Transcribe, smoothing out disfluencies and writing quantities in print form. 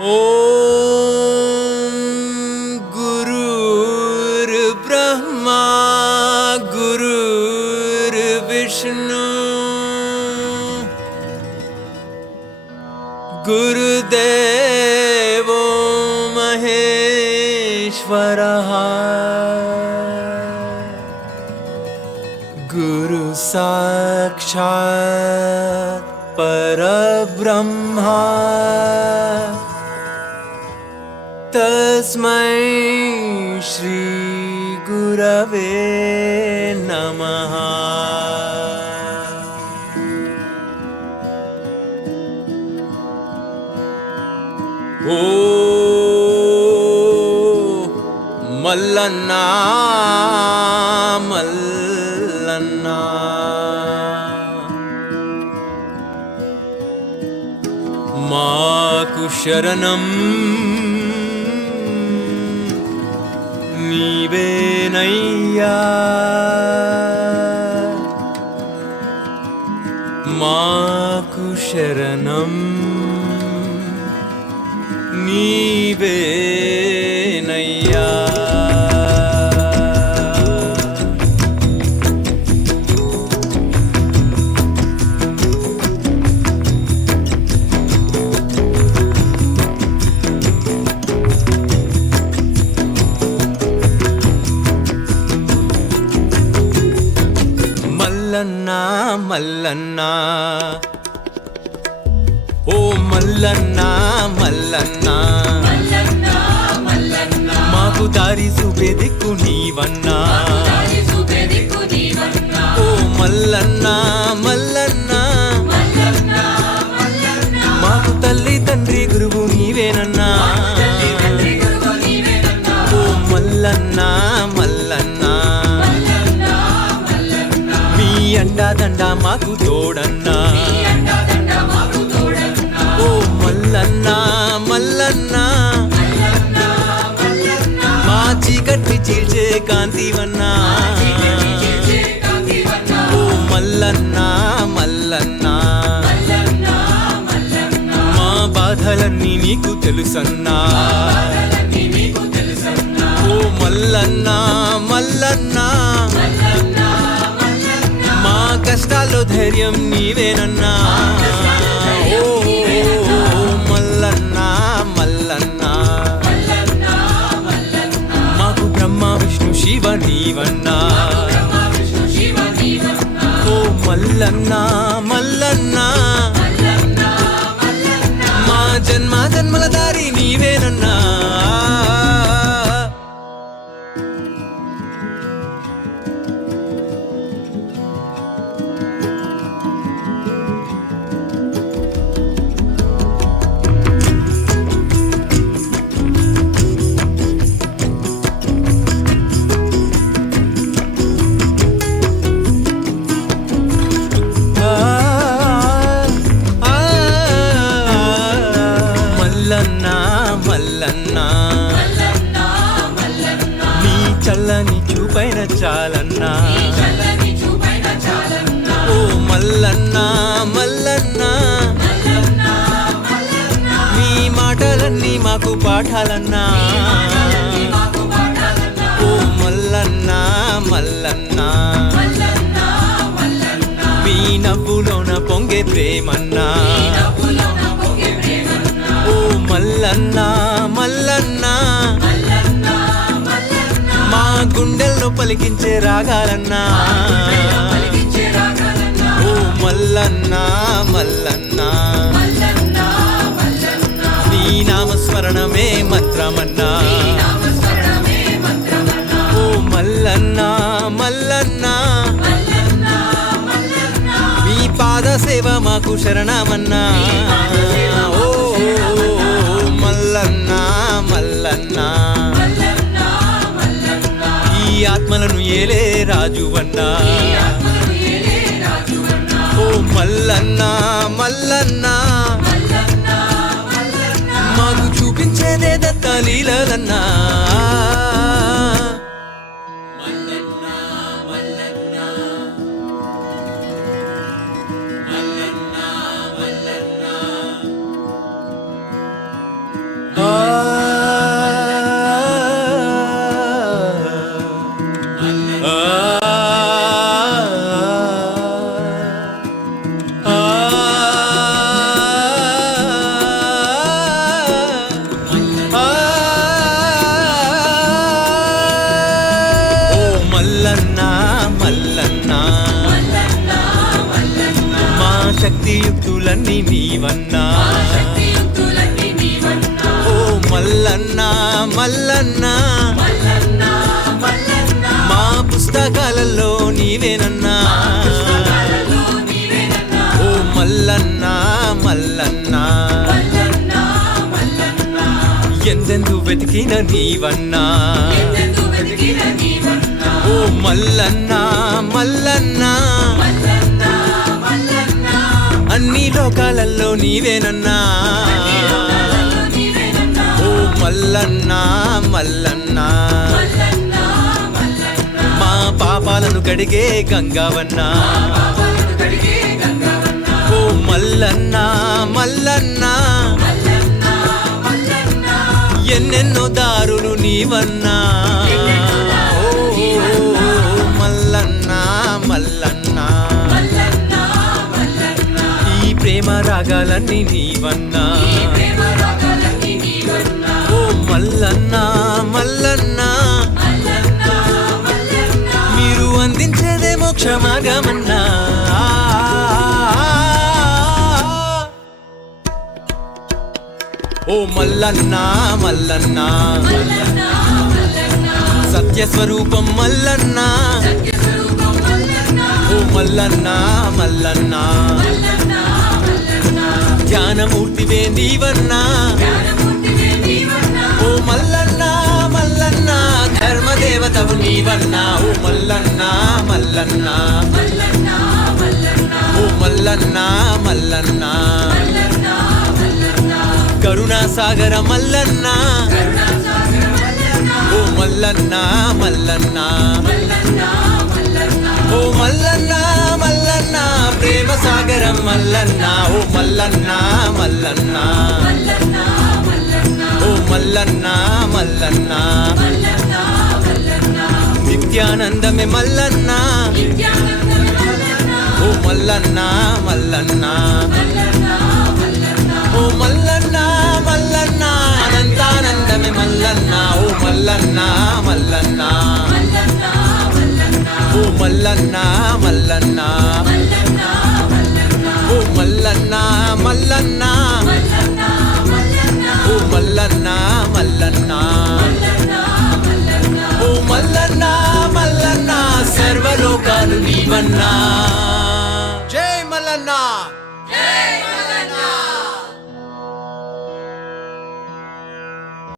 ఓం గురుర్ బ్రహ్మా గురుర్ విష్ణు గురుదేవో మహేశ్వరః గురు సాక్షాత్ పరబ్రహ్మ తస్మై శ్రీ గురవే నమః. ఓ మల్లన్న మల్లన్న మాకు శరణం నీవేనయ్యా, మాకు శరణం నీవేనయ్యా. మల్లన్న మల్లన్న ఓ మల్లన్న మల్లన్న మాకు దారి చూపే దిక్కు నీవన్నా. ఓ మల్లన్న మల్లన్న మాకు తల్లి తండ్రి గురువు నీవేనన్నా. ఓ మల్లన్న మల్లన్న మీ అండా దండ మాకు తోడన్నా. ఓ మల్లన్న మల్లన్న మా చీకటి చీల్చే కాంతివన్నా. ఓ మల్లన్న మల్లన్న మా బాధలన్నీ నీకు తెలుసన్నా. ఓ మల్లన్న మల్లన్న మా కష్టాల్లో ధైర్యం నీవేనన్నా. ఓ మల్లన్న మల్లన్న మాకు బ్రహ్మ విష్ణు శివ నీవన్నా. ఓ మల్లన్న మల్లన్న మా జన్మ జన్మల దారి నీవేనన్నా. మల్లన్న మల్లన్న నీ చల్లని చూపైన చాలన్నా. ఓ మల్లన్న మల్లన్న నీ మాటలన్నీ మాకు పాఠాలన్నా. ఓ మల్లన్న మల్లన్న మీ నవ్వులోన పొంగే ప్రేమన్నా. ఓ మల్లన్న మల్లన్న మా గుండెల్లో పలికించే రాగాలన్నా. ఓ మల్లన్న మల్లన్న నీ నామస్మరణమే మంత్రమన్నా. ఓ మల్లన్న మల్లన్న మీ పాద సేవ మాకు శరణమన్నా. ఓ మల్లన్న మల్లన్న ఈ ఆత్మలను ఏలే రాజువన్నా. ఓ మల్లన్న మల్లన్న మాకు చూపించేదే దత్త లీలలన్నా. శక్తియుక్తులన్నీ నీవన్నా ఓ మల్లన్న మల్లన్న మా పుస్తకాలలో నీవేనన్నా ఓ మల్లన్న మల్లన్న ఎందెందు వెతికిన నీవన్నా ఓ మల్లన్న మల్లన్న అన్ని లోకాలలో నీవేనన్నా ఓ మల్లన్న మల్లన్న మా పాపాలను కడిగే గంగావన్నా ఓ మల్లన్న మల్లన్న ఎన్నెన్నో దారులు నీవన్నా ఓ మల్లన్న మల్లన్న ఈ ప్రేమ రాగాలన్నీ నీవన్నా ఓ మల్లన్న మల్లన్న మీరు అందించేదే మోక్ష మార్గమన్నా ఓ మల్లన్న మల్లన్న సత్యస్వరూపం మల్లన్న ఓ మల్లన్న మల్లన్న ధ్యానమూర్తివే నీవన్నా ఓ మల్లన్న మల్లన్న ధర్మదేవతవు నీవన్నా ఓ మల్లన్న మల్లన్న ఓ మల్లన్న మల్లన్న కరుణా సాగర మల్లన్న ఓ మల్లన్న మల్లన్న ఓ మల్లన్న మల్లన్న ప్రేమ సాగరం మల్లన్న ఓ మల్లన్న మల్లన్న ఓ మల్లన్న మల్లన్న నిత్యానందమే మల్లన్న ఓ మల్లన్న మల్లన్న ఓ మల్లన్న మల్లన్న అనంతానందమే మల్లన్న ఓ మల్లన్న మల్లన్న ఓ మల్లన్న మల్లన్న ఓ మల్లన్న మల్లన్న ఓ మల్లన్న మల్లన్న ఓ మల్లన్న మల్లన్న సర్వలోకాలు నీవన్నా జై మల్లన్న